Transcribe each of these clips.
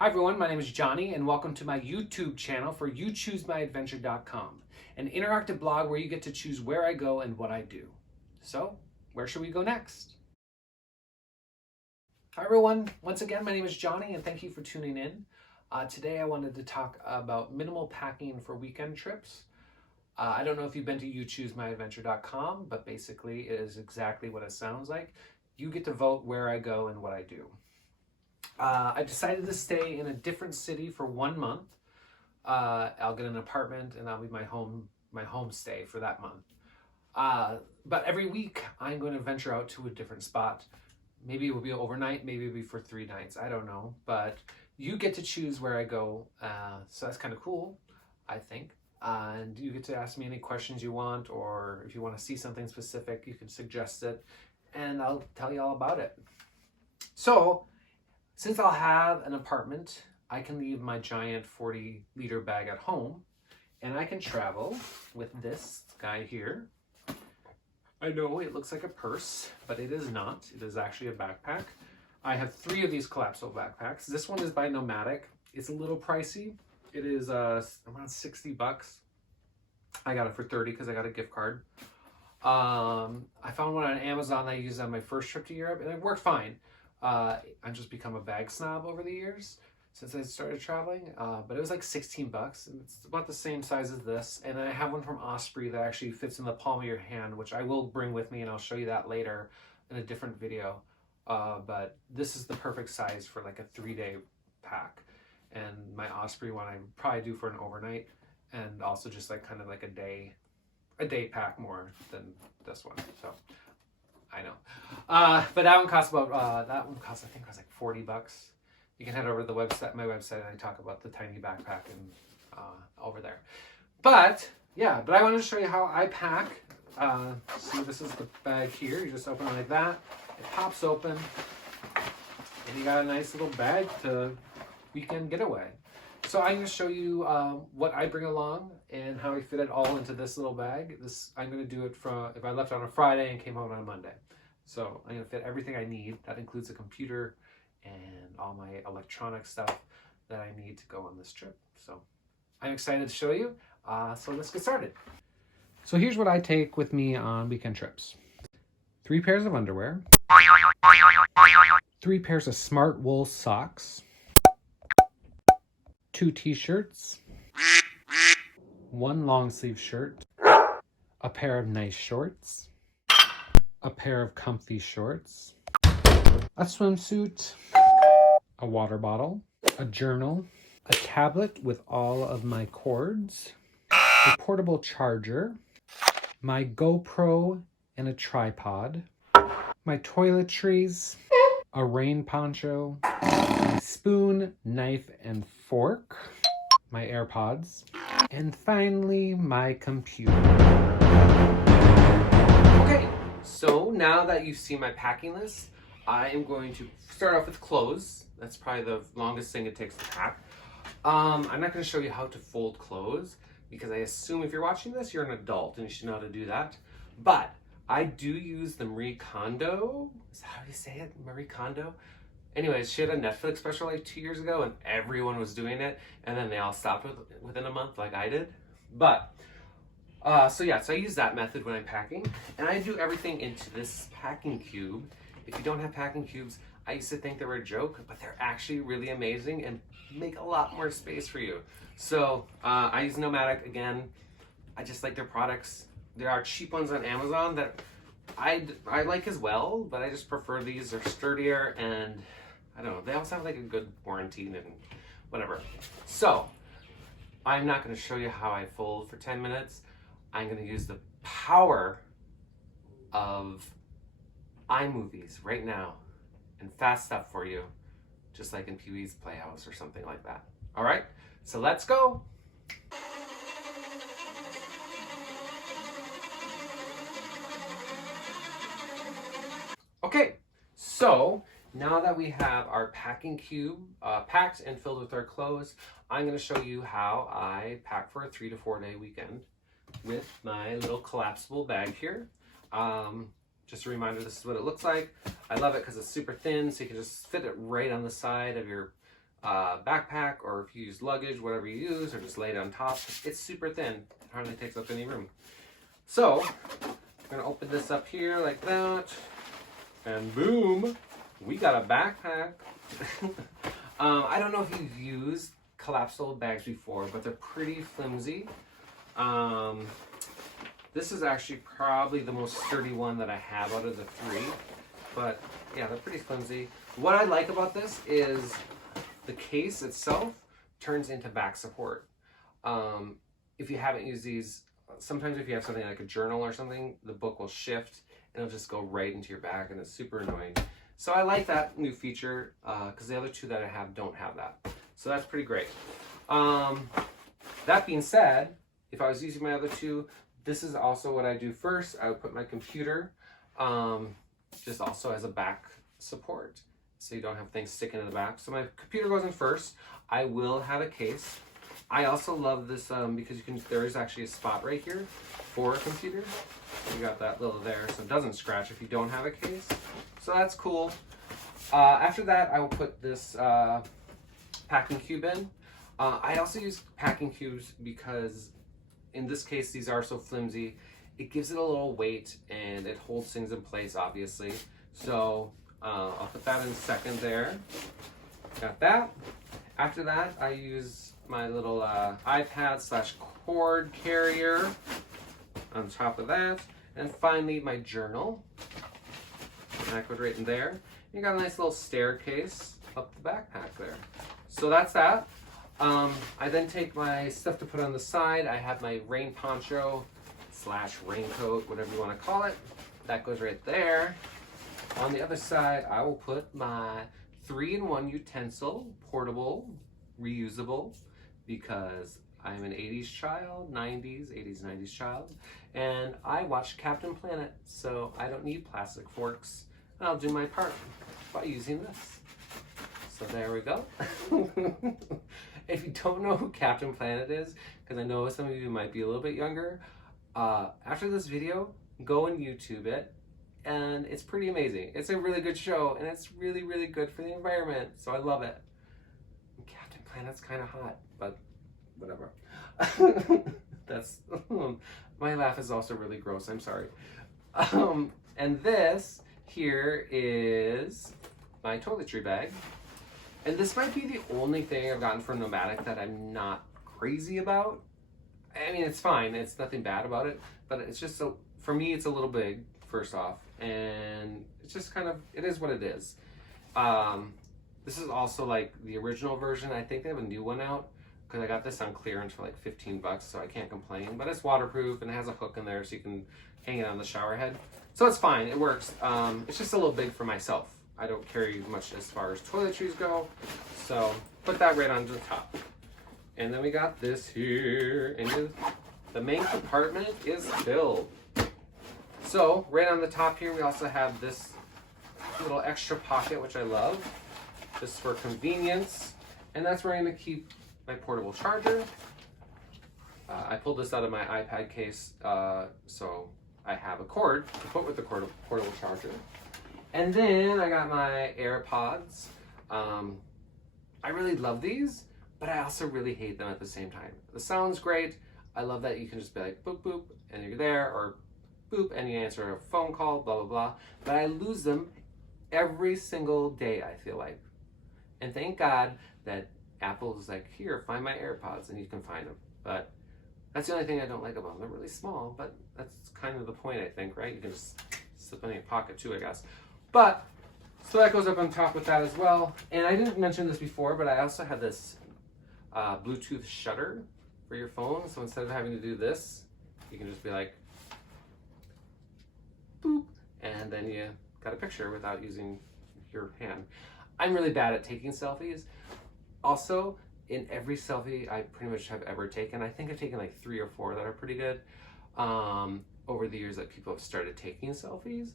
Hi everyone, my name is Johnny and welcome to my YouTube channel for youchoosemyadventure.com, an interactive blog where you get to choose where I go and what I do. So, where should we go next? Hi everyone, once again my name is Johnny and thank you for tuning in. Today I wanted to talk about minimal packing for weekend trips. I don't know if you've been to youchoosemyadventure.com, but basically it is exactly what it sounds like. You get to vote where I go and what I do. I decided to stay in a different city for 1 month. I'll get an apartment and that'll be my homestay for that month. But every week I'm going to venture out to a different spot. Maybe it will be overnight, maybe it'll be for 3 nights, I don't know. But you get to choose where I go, so that's kind of cool, I think. And you get to ask me any questions you want, or if you want to see something specific, you can suggest it, and I'll tell you all about it. So, since I'll have an apartment, I can leave my giant 40-liter bag at home, and I can travel with this guy here. I know it looks like a purse, but it is not. It is actually a backpack. I have 3 of these collapsible backpacks. This one is by Nomadic. It's a little pricey. It is around 60 bucks. I got it for 30 because I got a gift card. I found one on Amazon that I used on my first trip to Europe, and it worked fine. I've just become a bag snob over the years since I started traveling, but it was like 16 bucks, and it's about the same size as this. And I have one from Osprey that actually fits in the palm of your hand, which I will bring with me, and I'll show you that later in a different video. But this is the perfect size for like a 3-day pack, and my Osprey one I probably do for an overnight, and also just like kind of like a day pack more than this one. So I know, but that one costs about I think it was like 40 bucks. You can head over to the website, my website, and I talk about the tiny backpack and over there. But yeah, I wanted to show you how I pack. See, this is the bag here. You just open it like that. It pops open, and you got a nice little bag to weekend getaway. So I'm going to show you what I bring along and how I fit it all into this little bag. I'm going to do it from if I left on a Friday and came home on a Monday. So I'm going to fit everything I need. That includes a computer and all my electronic stuff that I need to go on this trip. So I'm excited to show you. So let's get started. So here's what I take with me on weekend trips. 3 pairs of underwear. 3 pairs of smart wool socks. 2 t-shirts, 1 long sleeve shirt, a pair of nice shorts, a pair of comfy shorts, a swimsuit, a water bottle, a journal, a tablet with all of my cords, a portable charger, my GoPro and a tripod, my toiletries, a rain poncho, a spoon, knife, and fork, my AirPods, and finally my computer. Okay, so now that you've seen my packing list, I am going to start off with clothes. That's probably the longest thing it takes to pack. I'm not going to show you how to fold clothes because I assume if you're watching this, you're an adult and you should know how to do that. But I do use the Marie Kondo. Is that how you say it? Marie Kondo? Anyways, she had a Netflix special like 2 years ago and everyone was doing it, and then they all stopped within a month like I did. But, so I use that method when I'm packing, and I do everything into this packing cube. If you don't have packing cubes, I used to think they were a joke, but they're actually really amazing and make a lot more space for you. So, I use Nomadic again. I just like their products. There are cheap ones on Amazon that I like as well, but I just prefer these. They're sturdier, and I don't know, they also have like a good warranty and whatever. So I'm not going to show you how I fold for 10 minutes. I'm going to use the power of iMovies right now and fast stuff for you, just like in Pee-wee's Playhouse or something like that. All right, so let's go. Okay, so now that we have our packing cube packed and filled with our clothes, I'm going to show you how I pack for a 3 to 4 day weekend with my little collapsible bag here. Just a reminder, this is what it looks like. I love it because it's super thin, so you can just fit it right on the side of your backpack, or if you use luggage, whatever you use, or just lay it on top. It's super thin. It hardly takes up any room. So I'm gonna open this up here like that, and boom, we got a backpack. I don't know if you've used collapsible bags before, but they're pretty flimsy. This is actually probably the most sturdy one that I have out of the three, but yeah, they're pretty flimsy. What I like about this is the case itself turns into back support. If you haven't used these, sometimes if you have something like a journal or something, the book will shift and it'll just go right into your bag, and it's super annoying. So I like that new feature because the other two that I have don't have that. So that's pretty great. That being said, if I was using my other two, this is also what I do first. I would put my computer just also as a back support, so you don't have things sticking in the back. So my computer goes in first. I will have a case. I also love this because there is actually a spot right here for a computer. You got that little there, so it doesn't scratch if you don't have a case. So that's cool. After that, I will put this packing cube in. I also use packing cubes because in this case, these are so flimsy. It gives it a little weight and it holds things in place, obviously. So I'll put that in second there. Got that. After that, I use my little iPad / cord carrier on top of that. And finally, my journal. And that goes right in there. You got a nice little staircase up the backpack there. So that's that. I then take my stuff to put on the side. I have my rain poncho / raincoat, whatever you want to call it. That goes right there. On the other side, I will put my 3-in-1 utensil, portable, reusable, because I'm an 80s child, 80s, 90s child, and I watch Captain Planet, so I don't need plastic forks, and I'll do my part by using this. So there we go. If you don't know who Captain Planet is, because I know some of you might be a little bit younger, after this video, go and YouTube it, and it's pretty amazing. It's a really good show, and it's really, really good for the environment, so I love it. Captain Planet's kind of hot, but whatever. That's my laugh is also really gross, I'm sorry. And this here is my toiletry bag. And this might be the only thing I've gotten from Nomadic that I'm not crazy about. I mean, it's fine. It's nothing bad about it. But it's just, for me, it's a little big, first off. And it's just kind of, it is what it is. This is also like the original version. I think they have a new one out because I got this on clearance for like $15, so I can't complain. But it's waterproof and it has a hook in there so you can hang it on the shower head. So it's fine. It works. It's just a little big for myself. I don't carry much as far as toiletries go, so put that right onto the top. And then we got this here, and the main compartment is filled. So right on the top here, we also have this little extra pocket, which I love, just for convenience. And that's where I'm gonna keep my portable charger. I pulled this out of my iPad case, so I have a cord to put with the portable charger. And then I got my AirPods. I really love these, but I also really hate them at the same time. The sound's great. I love that you can just be like, boop, boop, and you're there, or boop, and you answer a phone call, blah, blah, blah. But I lose them every single day, I feel like. And thank God that Apple's like, here, find my AirPods, and you can find them. But that's the only thing I don't like about them. They're really small, but that's kind of the point, I think, right? You can just slip in your pocket too, I guess. But, so that goes up on top with that as well. And I didn't mention this before, but I also have this Bluetooth shutter for your phone. So instead of having to do this, you can just be like, boop, and then you got a picture without using your hand. I'm really bad at taking selfies. Also, in every selfie I pretty much have ever taken, I think I've taken like 3 or 4 that are pretty good. Over the years that people have started taking selfies.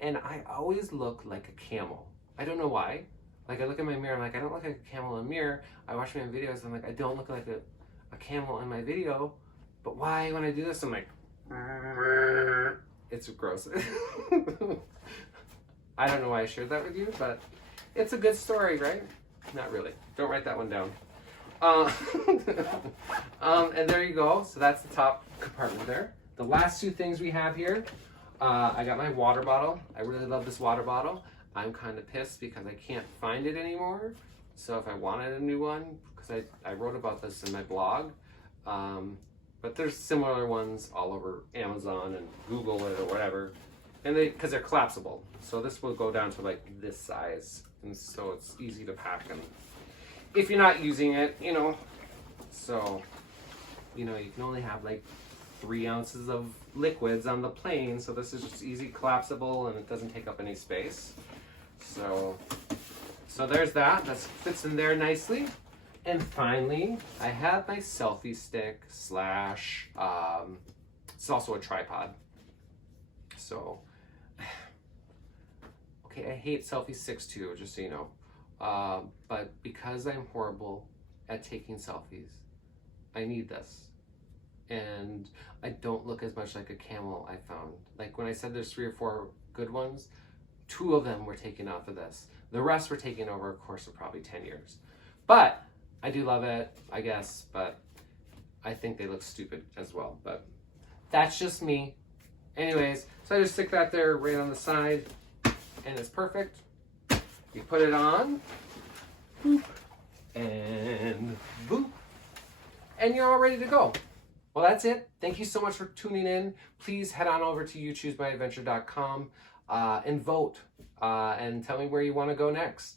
And I always look like a camel. I don't know why. Like I look in my mirror, I'm like, I don't look like a camel in the mirror. I watch my videos, I'm like, I don't look like a camel in my video. But why when I do this, I'm like, it's gross. I don't know why I shared that with you, but it's a good story, right? Not really. Don't write that one down. And there you go. So that's the top compartment there. The last two things we have here, I got my water bottle. I really love this water bottle. I'm kind of pissed because I can't find it anymore. So if I wanted a new one, because I wrote about this in my blog, but there's similar ones all over Amazon and Google it or whatever, and because they're collapsible. So this will go down to like this size, and so it's easy to pack. And if you're not using it, you know, so, you know, you can only have like 3 ounces of liquids on the plane. So this is just easy collapsible and it doesn't take up any space. So there's that. That fits in there nicely. And finally, I have my selfie stick slash, it's also a tripod. So, okay, I hate selfie sticks too, just so you know. But because I'm horrible at taking selfies, I need this. And I don't look as much like a camel, I found. Like when I said there's 3 or 4 good ones, 2 of them were taken off of this. The rest were taken over a course of probably 10 years. But I do love it, I guess, but I think they look stupid as well. But that's just me. Anyways, so I just stick that there right on the side, and it's perfect. You put it on, boop, and boop, and you're all ready to go. Well, that's it. Thank you so much for tuning in. Please head on over to youchoosemyadventure.com and vote and tell me where you want to go next.